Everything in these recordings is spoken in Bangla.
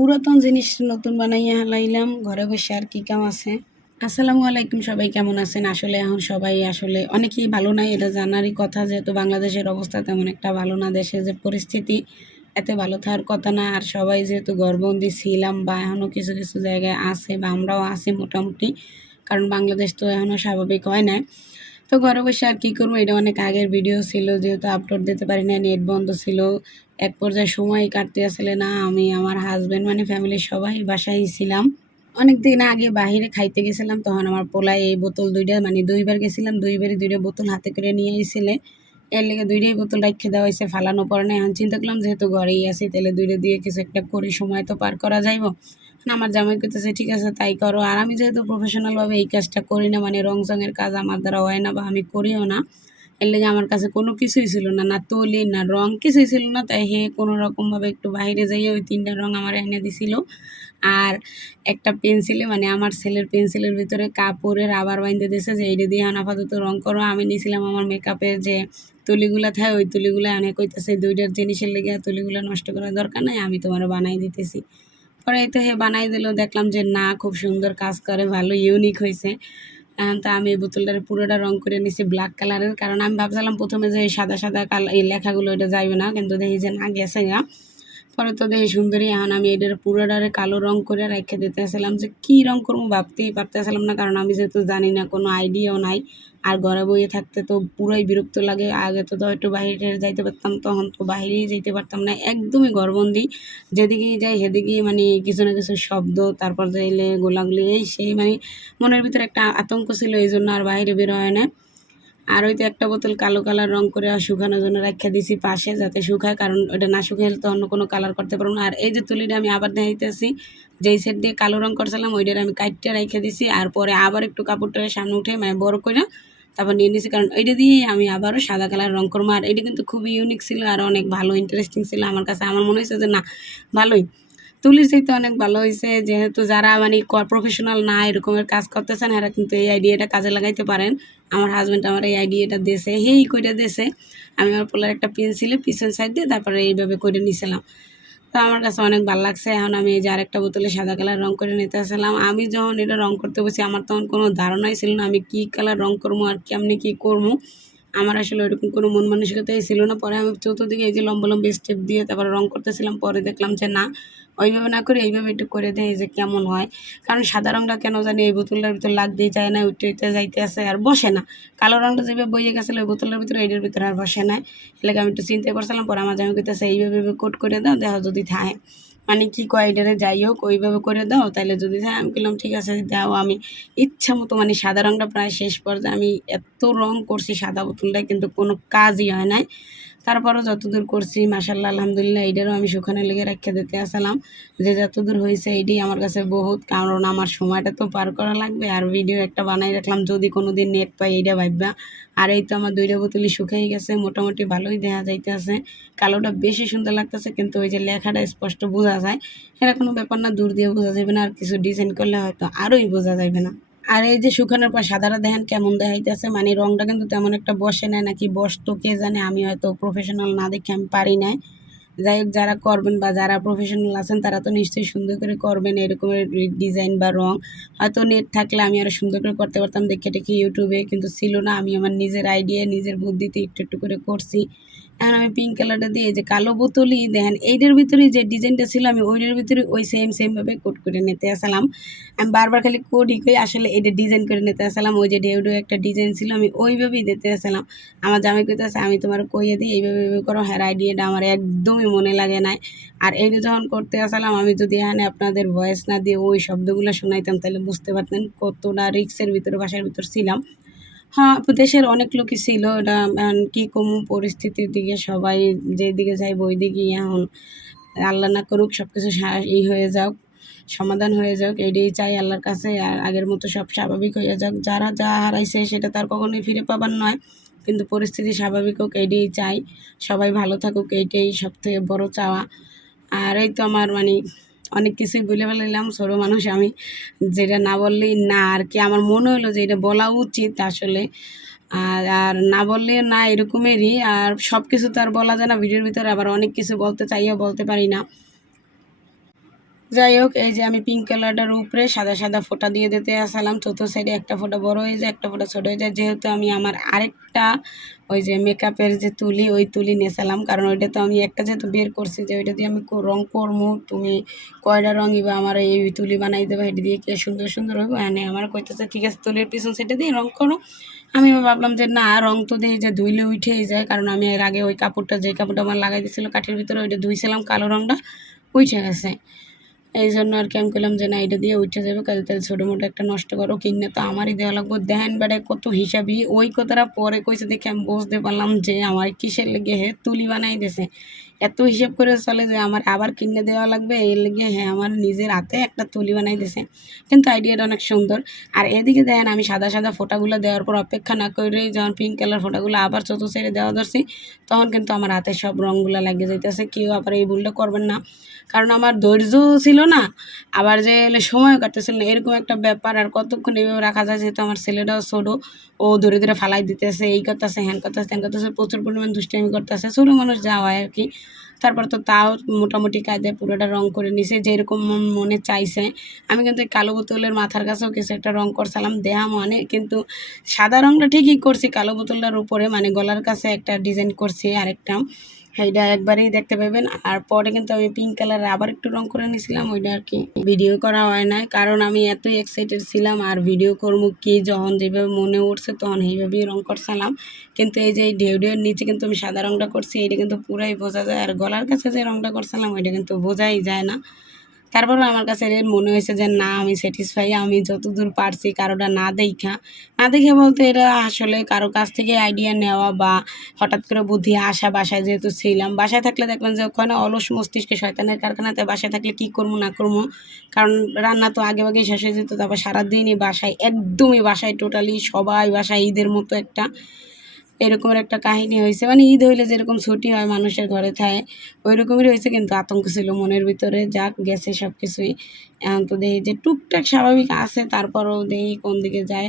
পুরাতন জিনিস নতুন বানাইয়া হালাইলাম ঘরে বসে আর কি কাম আছে। আসসালামু আলাইকুম, সবাই কেমন আছেন? আসলে এখন সবাই আসলে অনেকেই ভালো নাই, এটা জানারই কথা, যেহেতু বাংলাদেশের অবস্থা তেমন একটা ভালো না দেশের যে পরিস্থিতি এতে ভালো থাকার কথা না, আর সবাই যেহেতু গর্ভবন্দি ছিলাম বা এখনও কিছু কিছু জায়গায় আছে বা আমরাও আছি মোটামুটি, কারণ বাংলাদেশ তো এখনও স্বাভাবিক হয় না তো ঘরে বসে আর কী করব? এটা অনেক আগের ভিডিও ছিল, যেহেতু আপলোড দিতে পারি না নেট বন্ধ ছিল। এক পর্যায়ে সময় কাটতে আসলে না, আমি, আমার হাজব্যান্ড মানে ফ্যামিলির সবাই বাসায় ছিলাম। অনেক দিন আগে বাহিরে খাইতে গেছিলাম, তখন আমার পোলায় এই বোতল দুইটা মানে দুইবার গেছিলাম, দুইবারই দুইটা বোতল হাতে করে নিয়ে এসেছিলে। এর লেগে দুইটাই বোতল রেখে দেওয়া হয়েছে, ফালানো পরে না এখন চিন্তা করলাম যেহেতু ঘরেই আছি, তাহলে দুইটা দিয়ে কিছু একটা করি সময় তো পার করা যাইব। আমার জামাই করতেছে ঠিক আছে, তাই করো। আর আমি যেহেতু প্রফেশনালভাবে এই কাজটা করি না মানে রং চঙের কাজ আমার দ্বারা হয় না বা আমি করিও না, এর লেগে আমার কাছে কোনো কিছুই ছিল না না তলি, না রং কিছুই ছিল না। তাই হে কোনো রকমভাবে একটু বাইরে যাইয়ে ওই তিনটা রং আমার এনে দিছিল। আর একটা পেন্সিলে মানে আমার ছেলের পেন্সিলের ভিতরে কাপড়ের আবার বাইন্দে দিয়েছে যে, এইটা দিয়ে আপাতত রং করো। আমি নিয়েছিলাম আমার মেকআপের যে তুলিগুলা থাকে, ওই তুলিগুলো অনেক কইতেছে দুইটার জিনিসের লেগে তুলিগুলো নষ্ট করার দরকার নাই, আমি তোমার বানাই দিতেছি। পরে তো হে বানাই দিল, দেখলাম যে না, খুব সুন্দর কাজ করে, ভালো ইউনিক হয়েছে তো আমি এই বোতলটার পুরোটা রং করে নিছি ব্ল্যাক কালারের কারণ আমি ভাবছিলাম প্রথমে যে সাদা সাদা কালার এই লেখাগুলো এটা যাইবে না, কিন্তু দেখি যে না গেছে গা। পরে তো দেখি সুন্দরী, এখন আমি এটার পুরোটারে কালো রং করে রেখে দিতেছিলাম যে কি রং করব ভাবতেই পারতেছিলাম না, কারণ আমি যেহেতু জানি না, কোনো আইডিয়াও নাই। আর ঘরে বইয়ে থাকতে তো পুরোই বিরক্ত লাগে। আগে তো একটু বাইরে যাইতে পারতাম, তখন তো বাইরেই যেতে পারতাম না, একদমই ঘরবন্দি। যেদিকেই যাই সেদিকেই মানে কিছু না কিছু শব্দ, তারপর যাইলে গোলাগুলি, এই সেই মানে মনের ভিতরে একটা আতঙ্ক ছিল, এই জন্য আর বাইরে বের হয় না। আর ওই তো একটা বোতল কালো কালার রং করে আর শুকানোর জন্য রেখে দিছি পাশে যাতে শুকায়, কারণ ওটা না শুকিয়ে তো অন্য কোনো কালার করতে পারব না। আর এই যে তুলিটা আমি আবার দেখাইতেছি, যেই সেট দিয়ে কালো রং করছিলাম, ওইটার আমি কাইটটা রেখে দিছি আর পরে আবার একটু কাপড়টা সামনে উঠে মানে বড় করে তারপর নিয়ে নিছি, কারণ ওইটা দিয়ে আমি আবারও সাদা কালার রং করব। আর এটা কিন্তু খুবই ইউনিক ছিল আর অনেক ভালো ইন্টারেস্টিং ছিল আমার কাছে। আমার মনে হয়েছে যে না, ভালোই। তুলির চাইতে অনেক ভালো হয়েছে যেহেতু যারা মানে প্রফেশনাল না এরকমের কাজ করতেছেন, এরা কিন্তু এই আইডিয়াটা কাজে লাগাইতে পারেন। আমার হাজব্যান্ড আমার এই আইডিয়াটা দিয়েছে হেই কইটা দিয়েছে আমি আমার পোলার একটা পেন্সিলে পিছন সাইড দিয়ে তারপরে এইভাবে করে নিয়েছিলাম তো আমার কাছে অনেক ভালো লাগছে, এখন আমি এই যে আরেকটা বোতলে সাদা কালার রং করে নিতে আসলাম। আমি যখন এটা রং করতে বসি, আমার তখন কোনো ধারণাই ছিল না আমি কী কালার রং করব আর কেমনি কী করব। আমার আসলে ওইরকম কোনো মন মানসিকতাই ছিল না। পরে আমি চতুর্দিকে এই যে লম্বা লম্বা স্টেপ দিয়ে তারপরে রং করতেছিলাম, পরে দেখলাম যে না, ওইভাবে না করে এইভাবে একটু করে দেয় যে কেমন হয়। কারণ সাদা রঙটা কেন জানি এই বোতলটার ভিতরে লাগতেই চায় না, উঠতে উঠতে যাইতে আসে আর বসে না। কালো রঙটা যেভাবে বইয়ে গেছিল ওই বোতলের ভিতরে, এইটার ভিতরে আর বসে না এলাকা আমি একটু চিনতে পারছিলাম পরে আমার জামি করতেছে এইভাবে কোট করে দাও দেখো যদি থাকে। মানে কি কয়, এটারে যাই হোক, ওইভাবে করে দাও তাহলে যদি হ্যাঁ আমি বললাম ঠিক আছে দাও আমি ইচ্ছা মতো মানে সাদা রঙটা প্রায় শেষ পর্যায়ে আমি এত রং করছি, সাদা বোতলটায় কিন্তু কোনো কাজই হয় নাই। তারপরও যতদূর করছি মাসাল্লাহ আলহামদুলিল্লাহ, এইটারও আমি সুখানে লেগে রেখে দিতে আসলাম। যে যতদূর হয়েছে এইটাই আমার কাছে বহুত, কারণ আমার সময়টা তো পার করা লাগবে। আর ভিডিও একটা বানাই রাখলাম, যদি কোনো দিন নেট পাই, এইটা ভাববা আর এই তো আমার দুইটা বোতলই শুকিয়ে গেছে, মোটামুটি ভালোই দেখা যাইতেছে। কালোটা বেশি সুন্দর লাগতেছে, কিন্তু ওই যে লেখাটা স্পষ্ট বোঝা যায়। এটা কোনো ব্যাপার না, দূর দিয়ে বোঝা যাবে না, আর কিছু ডিজাইন করলে হয়তো আরোই বোঝা যাবে না। আর এই যে শুকানোর পর সাদাটা দেখেন কেমন দেখাইতেছে মানে রংটা কিন্তু তেমন একটা বসে নেয় নাকি বসতো কে জানে, আমি হয়তো প্রফেশনাল না দেখে আমি পারি নাই। যাই হোক, যারা করবেন বা যারা প্রফেশনাল আছেন, তারা তো নিশ্চয়ই সুন্দর করে করবেন এরকমের ডিজাইন বা রং। হয়তো নেট থাকলে আমি আরও সুন্দর করে করতে পারতাম দেখে টেকে ইউটিউবে কিন্তু ছিল না, আমি আমার নিজের আইডিয়া নিজের বুদ্ধিতে একটু একটু করে করছি। এখন আমি পিঙ্ক কালারটা দিয়ে যে কালো বোতলই দেখেন, এইটার ভিতরে যে ডিজাইনটা ছিল আমি ওইটার ভিতরে ওই সেম সেমভাবে কোট করে নিতে আসলাম। আমি বারবার খালি কোডই কই আসলে এটা ডিজাইন করে নিতে আসলাম। ওই যে ঢেউ একটা ডিজাইন ছিল, আমি ওইভাবেই দিতে আসলাম। আমার জামাই কইতেছে, আমি তোমার কইয়ে দিই, এইভাবে এইভাবে করো। হ্যাঁ আইডিয়াটা আমার একদমই মনে লাগে নাই। আর এইটা যখন করতে আসলাম, আমি যদি এখানে আপনাদের ভয়েস না দিয়ে ওই শব্দগুলো শোনাইতাম, তাহলে বুঝতে পারতেন কতটা রিক্সের ভিতরে, বাসার ভিতর ছিলাম। হ্যাঁ দেশের অনেক লোকই ছিল এটা কি কম পরিস্থিতির দিকে সবাই যেদিকে যাইব ওই দিকেই এখন আল্লাহ না করুক সব কিছু ই হয়ে যাক, সমাধান হয়ে যাক, এটাই চাই আল্লাহর কাছে, আর আগের মতো সব স্বাভাবিক হয়ে যাক। যারা যা হারাইছে, সেটা তার কখনোই ফিরে পাবার নয়, কিন্তু পরিস্থিতি স্বাভাবিক হোক এইটাই চাই। সবাই ভালো থাকুক এইটাই সব থেকে বড়ো চাওয়া। আর এই তো আমার মানে অনেক কিছুই বলে ফেলিলাম ছোটো মানুষ আমি। যেটা না বললেই না, আর কি আমার মনে হলো যে এটা বলা উচিত আসলে। আর আর না বললে না এরকমেরই, আর সব কিছু তো আর বলা যায় না, ভিডিওর ভিতরে আবার অনেক কিছু বলতে চাইও বলতে পারি না। যাই হোক, এই যে আমি পিঙ্ক কালারটার উপরে সাদা সাদা ফোঁটা দিয়ে দিতে আসলাম। চতুর্থ সাইডে একটা ফোঁটা বড় হয়ে যায়, একটা ফোঁটা ছোট হয়ে যায়। যেহেতু আমি আমার আরেকটা ওই যে মেকআপের যে তুলি, ওই তুলি নেসালাম। কারণ ওইটা তো আমি একটা যেহেতু বের করছি যে ওইটা দিয়ে আমি রং করব তুমি কয়টা রঙই বা আমার এই তুলি বানাই দেবো, এটা দিয়ে কে সুন্দর সুন্দর হইব? এনে আমার কইতেছে, ঠিক আছে, তুলির পিছন সেটা দিয়ে রং করো। আমি ভাবলাম যে, না, রং তো দিয়ে যে ধুইলে উঠেই যায়। কারণ আমি এর আগে ওই কাপড়টা, যে কাপড়টা আমার লাগাই দিয়েছিল কাঠের ভিতরে, ওইটা ধুইছিলাম কালো রংটা, উঠে গেছে। এই জন্য আর কি আমি করলাম যে না, এটা দিয়ে উঠে যাবে কাজে তাহলে ছোটো মোটো একটা নষ্ট করো কিনে তো আমারই দেওয়া লাগবো। দেন বেড়ে কত হিসাবই ওই কথাটা পরে কইছে দেখে আমি বুঝতে পারলাম যে আমার কিসের লেগে হে তুলি বানাই দিয়েছে এত হিসাব করে চলে যে আমার আবার কিনে দেওয়া লাগবে, এর লেগে হ্যাঁ আমার নিজের হাতে একটা তুলি বানাই দিয়েছে কিন্তু আইডিয়াটা অনেক সুন্দর। আর এদিকে দেখেন, আমি সাদা সাদা ফোঁটাগুলো দেওয়ার পর অপেক্ষা না করে যখন পিঙ্ক কালার ফোঁটাগুলো আবার চতুর্থ সাইডে দেওয়া ধরছি, তখন কিন্তু আমার হাতে সব রঙগুলো লাগিয়ে যাইতেছে। কেউ আবার এই ভুলটা করবেন না। কারণ আমার ধৈর্য ছিল না, আবার যে সময়ও কাটতেছিল না। এরকম একটা ব্যাপার, আর কতক্ষণ এইভাবে রাখা যায় যেহেতু আমার ছেলেটাও ছোটো, ও ধরে ধরে ফালাই দিতেছে, এই করতেছে, হ্যান করতেছে হ্যান করতেছে, প্রচুর পরিমাণ দুষ্টামি করতেছে। ছোটো মানুষ যা হয় আর কি। তারপর তো তাও মোটামুটি কায়দায় পুরোটা রং করে নিছে, যেরকম মন চাইছে। আমি কিন্তু কালো বোতলের মাথার কাছেও কিছু একটা রং করছিলাম, দেহা মনে, কিন্তু সাদা রংটা ঠিকই করছি, কালো বোতলটার উপরে মানে গলার কাছে একটা ডিজাইন করছি আরেকটা। সেইটা একবারেই দেখতে পাবেন। আর পরে কিন্তু আমি পিঙ্ক কালার আবার একটু রং করে নিয়েছিলাম, ওইটা আর কি। ভিডিও করা হয় নাই, কারণ আমি এতই এক্সাইটেড ছিলাম, আর ভিডিও করব কি, যখন যেভাবে মনে উঠছে তখন এইভাবেই রং করছিলাম। কিন্তু এই যে ঢেউ ঢেউর নিচে কিন্তু আমি সাদা রংটা করছি এটা কিন্তু পুরাই বোঝা যায়। আর গলার কাছে যে রংটা করছিলাম, ওইটা কিন্তু বোঝাই যায় না। তারপরে আমার কাছে মনে হয়েছে যে, না, আমি স্যাটিসফাই আমি যতদূর পারছি কারোটা না দেখা। না দেখে বলতে এটা আসলে কারও কাছ থেকে আইডিয়া নেওয়া বা হঠাৎ করে বুদ্ধি আসা, বাসায় যেহেতু ছিলাম, বাসায় থাকলে দেখবেন যে ওখানে অলস মস্তিষ্কে শয়তানের কারখানাতে বাসায় থাকলে কী করব, না করব? কারণ রান্না তো আগে আগেই শেষ হয়ে যেত, তারপর সারাদিনই বাসায়, একদমই বাসায় টোটালি সবাই বাসায় ঈদের মতো একটা এরকমের একটা কাহিনী হয়েছে। মানে ঈদ হইলে যেরকম ছুটি হয়, মানুষের ঘরে থাকে ওই রকমই হয়েছে কিন্তু আতঙ্ক ছিল মনের ভিতরে। যাক, গেছে সব কিছুই এখন তো দেখি যে টুকটাক স্বাভাবিক আছে, তারপরও দেখি কোন দিকে যায়।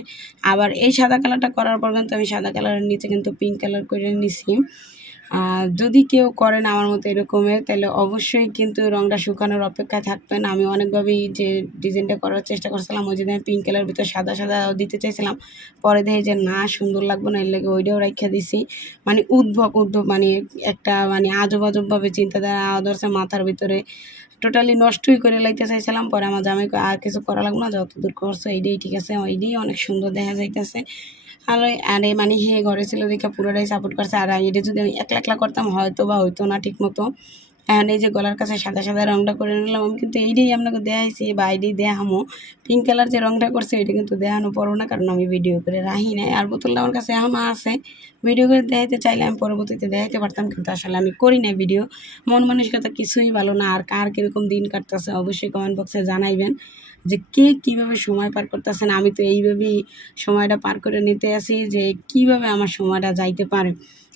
আবার এই সাদা কালারটা করার পর কিন্তু আমি সাদা কালারের নিচে কিন্তু পিঙ্ক কালার করে নিছি। যদি কেউ করেন আমার মতো এরকমের, তাহলে অবশ্যই কিন্তু রংটা শুকানোর অপেক্ষায় থাকবেন। আমি অনেকভাবেই যে ডিজাইনটা করার চেষ্টা করছিলাম, ওই জন্য আমি পিঙ্ক কালার ভিতরে সাদা সাদা দিতে চাইছিলাম। পরে দেখি যে না, সুন্দর লাগবে না, এর লাগে ওইটাও রাখা দিছি। মানে উদ্ভব উদ্ভব মানে একটা মানে আজব আজবভাবে চিন্তাধারা আদর্শে মাথার ভিতরে টোটালি নষ্টই করে লাইতে চাইছিলাম। পরে আমার জামাই আর কিছু করা লাগবে না, যতদূর করছ, এইটাই ঠিক আছে, এইটাই অনেক সুন্দর দেখা যাইতেছে। আর, আরে মানে হে ঘরে ছিল, দেখে পুরোটাই সাপোর্ট করছে। আর এটা যদি আমি একলা একলা করতাম হয়তো বা হইতো না ঠিক মতো এখন এই যে গলার কাছে সাদা সাদা রংটা করে নিলাম, আমি কিন্তু এইটাই আপনাকে দেখাইছি, বা এইটাই দেখামো। পিঙ্ক কালার যে রংটা করছে, এটা কিন্তু দেখানো পড়ব না, কারণ আমি ভিডিও করে রাখি নাই। আর বোতলটা আমার কাছে এখনও আছে। ভিডিও করে দেখাইতে চাইলে আমি পরবর্তীতে দেখাইতে পারতাম, কিন্তু আসলে আমি করি না ভিডিও মন মানসিকতা কিছুই ভালো না, আর কার কীরকম দিন কাটতেছে, অবশ্যই কমেন্ট বক্সে জানাইবেন যে কে কীভাবে সময় পার করতেছেন আমি তো এইভাবেই সময়টা পার করে নিতে আসি যে কীভাবে আমার সময়টা যাইতে পারে।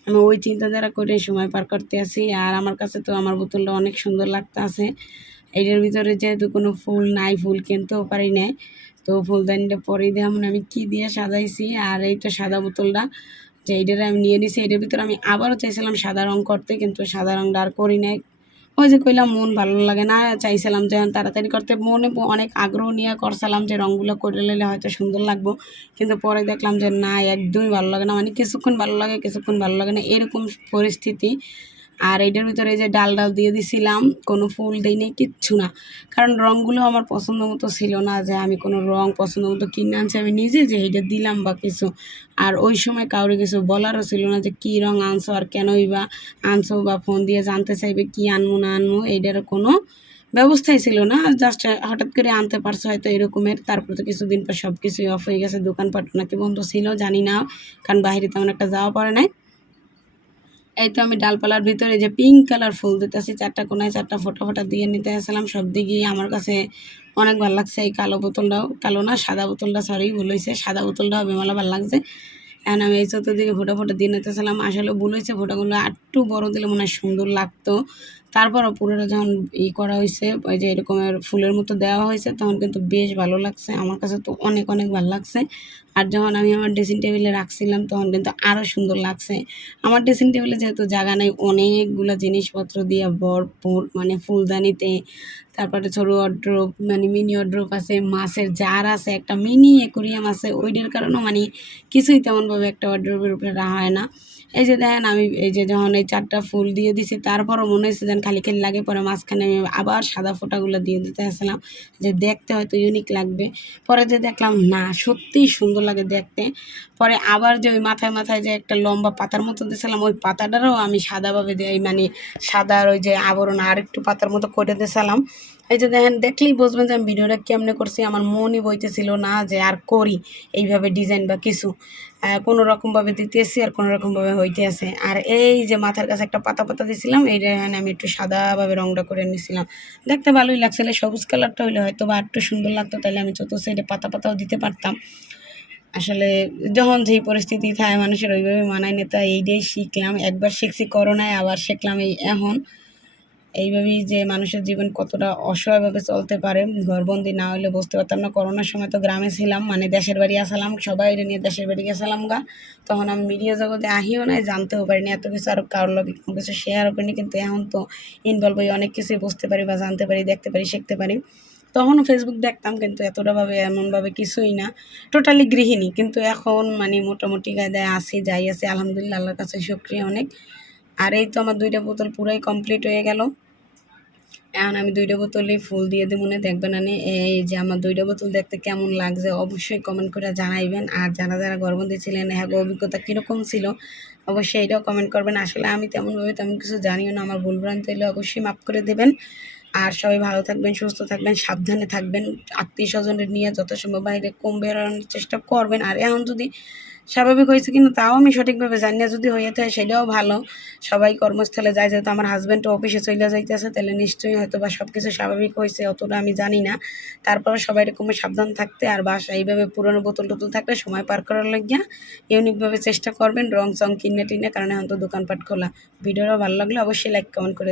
আমি ওই চিন্তাধারা করে সময় পার করতে আসি আর আমার কাছে তো আমার বোতলটা অনেক সুন্দর লাগতে আছে। এটার ভিতরে যেহেতু কোনো ফুল নাই, ফুল কিনতেও পারি নাই, তো ফুলদানিটা পরেই দিয়ে মানে আমি কী দিয়ে সাজাইছি। আর এইটা সাদা বোতলটা যে এইটারে আমি নিয়ে নিছি, এটার ভিতরে আমি আবারও চাইছিলাম সাদা রঙ করতে, কিন্তু সাদা রঙটা আর করি নাই। ওই যে কইলাম, মন ভালো লাগে না, চাইছিলাম যে তাড়াতাড়ি করতে। মনে অনেক আগ্রহ নিয়ে করছিলাম যে রঙগুলো করে নিলে হয়তো সুন্দর লাগবো। কিন্তু পরে দেখলাম যে না, একদমই ভালো লাগে না। মানে কিছুক্ষণ ভালো লাগে, কিছুক্ষণ ভালো লাগে না, এরকম পরিস্থিতি। আর এটার ভিতরে যে ডাল ডাল দিয়ে দিছিলাম, কোনো ফুল দিই নেই কিচ্ছু না। কারণ রঙগুলো আমার পছন্দ মতো ছিল না, যে আমি কোনো রং পছন্দ মতো কিনে আনছি, আমি নিজে যে এটা দিলাম বা কিছু। আর ওই সময় কাউরে কিছু বলারও ছিল না যে কী রং আনছো আর কেনই বা আনছো বা ফোন দিয়ে জানতে চাইবে কি আনব না আনব এইটার কোনো ব্যবস্থাই ছিল না। জাস্ট হঠাৎ করে আনতে পারছ হয়তো এরকমের, তারপর তো কিছুদিন পর সব কিছুই অফ হয়ে গেছে, দোকানপাট নাকি বন্ধ ছিল, জানি না। কারণ বাইরে তেমন একটা যাওয়া পড়ে নাই। এই তো আমি ডালপালার ভিতরে যে পিঙ্ক কালার ফুল দিতেছি, চারটা কোনায় চারটা ফোটা ফোটা দিয়ে নিতে আসলাম। সব দিকেই আমার কাছে অনেক ভালো লাগছে। এই কালো বোতলটাও কালো না, সাদা বোতলটা সরি ভুল হয়েছে সাদা বোতলটাও বেমালা ভালো লাগছে। এখন আমি এই চতুর্দিকে ফোটা ফোটা দিয়ে নিতেছিলাম আসলে ভুল হয়েছে ফোটাগুলো একটু বড় দিলে মনে হয় সুন্দর লাগতো। তারপরও পুরোটা যখন ই করা হয়েছে ওই যে এরকমের ফুলের মতো দেওয়া হয়েছে তখন কিন্তু বেশ ভালো লাগছে। আমার কাছে তো অনেক অনেক ভালো লাগছে। আর যখন আমি আমার ড্রেসিং টেবিলে রাখছিলাম, তখন কিন্তু আরও সুন্দর লাগছে। আমার ড্রেসিং টেবিলে যেহেতু জায়গা নেই, অনেকগুলো জিনিসপত্র দিয়ে ভরপুর মানে ফুলদানিতে, তারপরে ছোটো অড্রোপ মানে মিনি অড্রোপ আছে, মাছের জার আছে, একটা মিনি অ্যাকোরিয়াম আছে, ওইটার কারণেও মানে কিছুই তেমনভাবে একটা অড্রোপের উপরে রাখা হয় না। এই যে দেখেন আমি এই যে যখন এই চারটা ফুল দিয়ে দিছি, তারপরও মনে হয়েছে যেন খালি খালি লাগে, পরে মাঝখানে আমি আবার সাদা ফোঁটাগুলো দিয়ে দিতে আসলাম যে দেখতে হয়তো ইউনিক লাগবে। পরে যে দেখলাম, না, সত্যিই সুন্দর লাগে দেখতে। পরে আবার যে ওই মাথায় মাথায় যে একটা লম্বা পাতার মতো দিয়েছিলাম ওই পাতাটারও আমি সাদাভাবে দিয়ে মানে সাদার ওই যে আবরণ আর একটু পাতার মতো করে দিয়েছিলাম এই যে দেখেন, দেখলেই বুঝবেন যে আমি ভিডিওটা কেমনে করছি, আমার মনই বইতেছিল না যে আর করি এইভাবে ডিজাইন বা কিছু। কোনো রকমভাবে দিতেছি আর কোনো রকমভাবে হইতে আছে। আর এই যে মাথার কাছে একটা পাতা পাতা দিয়েছিলাম এইটা আমি একটু সাদাভাবে রংটা করে নিয়েছিলাম দেখতে ভালোই লাগছিল সবুজ কালারটা হইলে হয়তো বা একটু সুন্দর লাগতো, তাহলে আমি চতুর্থ সাইডে পাতা পাতাও দিতে পারতাম। আসলে যখন যেই পরিস্থিতি থাকে, মানুষের ওইভাবে মানায় নিতে এইটাই শিখলাম, একবার শিখছি, করোনায় আবার শিখলাম এই এখন। এইভাবেই যে মানুষের জীবন কতটা অসহায়ভাবে চলতে পারে, ঘরবন্দি না হলে বুঝতে পারতাম না। করোনার সময় তো গ্রামে ছিলাম মানে দেশের বাড়ি আসলাম, সবাই নিয়ে দেশের বাড়ি গেছিলাম গা। তখন আমি মিডিয়া জগতে আহিও নাই, জানতেও পারিনি, এত কিছু আর কারোর লগে কোনো কিছু শেয়ারও করিনি, কিন্তু এখন তো ইনভলভ হয়ে অনেক কিছুই বুঝতে পারি বা জানতে পারি, দেখতে পারি, শিখতে পারি। তখনও ফেসবুক দেখতাম, কিন্তু এতটাভাবে এমনভাবে কিছুই না। টোটালি গৃহিণী, কিন্তু এখন মানে মোটামুটি কায়দায় আসি যাই আছে, আলহামদুলিল্লাহ, আল্লাহর কাছে সক্রিয় অনেক। আর এই তো আমার দুইটা বোতল পুরাই কমপ্লিট হয়ে গেল। এখন আমি দুইটা বোতলে ফুল দিয়ে দেবো না দেখবেন না এই যে আমার দুইটা বোতল দেখতে কেমন লাগছে, অবশ্যই কমেন্ট করে জানাইবেন। আর যারা যারা গর্ভবতী ছিলেন হ্যাঁ অভিজ্ঞতা কীরকম ছিল, অবশ্যই এটাও কমেন্ট করবেন। আসলে আমি তেমনভাবে তেমন কিছু জানিও না, আমার ভুল ভ্রান্তি হলে অবশ্যই মাফ করে দেবেন। আর সবাই ভালো থাকবেন, সুস্থ থাকবেন, সাবধানে থাকবেন। আত্মীয় স্বজনের নিয়ে যত সম্ভব বাইরে কম বেরোনোর চেষ্টা করবেন। আর এখন যদি স্বাভাবিক হয়েছে কিন্তু তাও আমি সঠিকভাবে জানি না। যদি হয়ে থাকে সেটাও ভালো। সবাই কর্মস্থলে যায়, যেহেতু আমার হাজব্যান্ডও অফিসে চলে যাইতেছে, তাহলে নিশ্চয়ই হয়তো বা সব কিছু স্বাভাবিক হয়েছে অতটা আমি জানি না। তারপরে সবাই এরকম সাবধান থাকতে আর বাসা এইভাবে পুরনো বোতল টোতল থাকলে সময় পার করার লাগিয়া ইউনিকভাবে চেষ্টা করবেন। রং চং কিনে টিনে, কারণ এখন তো দোকানপাট খোলা। ভিডিওটা ভালো লাগলে অবশ্যই লাইক কমেন্ট করে